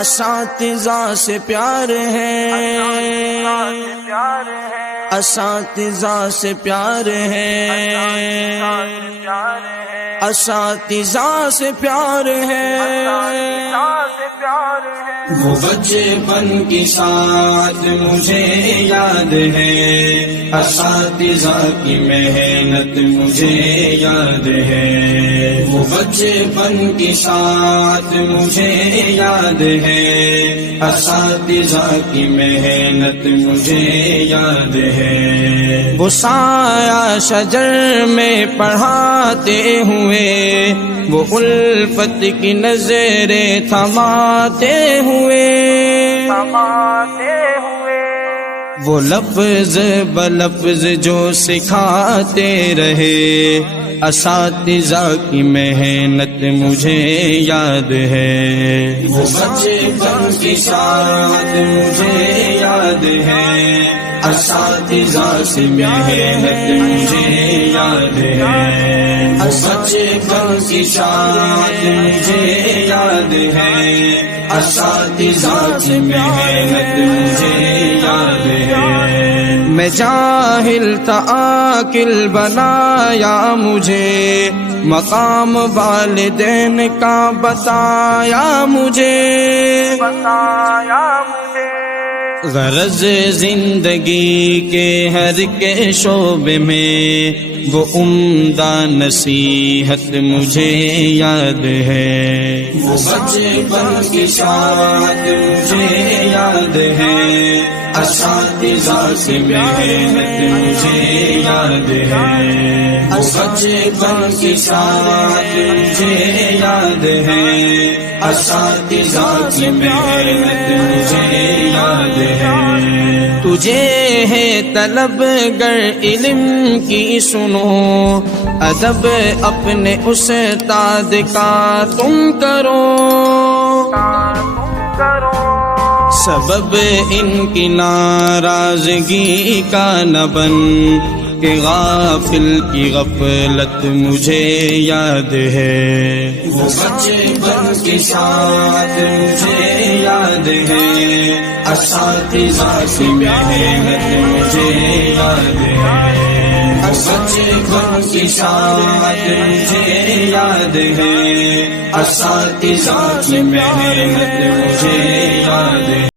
اساتذہ سے پیار ہے، اساتذہ سے پیار ہے، اساتذہ سے پیار ہے۔ وہ بچپن کی ساتھ مجھے یاد ہے، اساتذہ کی محنت مجھے یاد ہے۔ وہ بچپن کی ساتھ مجھے یاد ہے، اساتذہ کی محنت مجھے یاد ہے۔ وہ سایہ شجر میں پڑھاتے ہوئے، وہ الفت کی نظریں تھماتے ہوئے، وہ لفظ بلفظ جو سکھاتے رہے، اساتذہ کی محنت مجھے یاد ہے۔ وہ بچپن کی ساتھ مجھے یاد ہے، اساتذہ سے محنت مجھے یاد ہے۔ بچپن کی ساتھ مجھے یاد ہے، اساتذہ سے محنت مجھے یاد ہے۔ میں جاہل تھا عاقل بنایا مجھے، مقام والدین کا بتایا مجھے، غرض زندگی کے ہر کے شعبے میں وہ عمدہ نصیحت مجھے یاد ہے۔ وہ بچپن کی ساتھ مجھے یاد ہے، اساتذہ سے محنت مجھے یاد ہے۔ وہ بچپن کی ساتھ مجھے یاد ہے، اساتذہ کی محنت مجھے یاد ہے۔ تجھے ہے طلب گر علم کی سنو، ادب اپنے استاد کا تم کرو، سبب ان کی ناراضگی کا نہ بن، کہ غافل کی غفلت مجھے یاد ہے۔ وہ بچپن کے ساتھ مجھے یاد ہے، اساتذہ کی محنت مجھے یاد ہے۔ بچپن کے ساتھ مجھے یاد ہے، اساتذہ کی محنت مجھے یاد ہے۔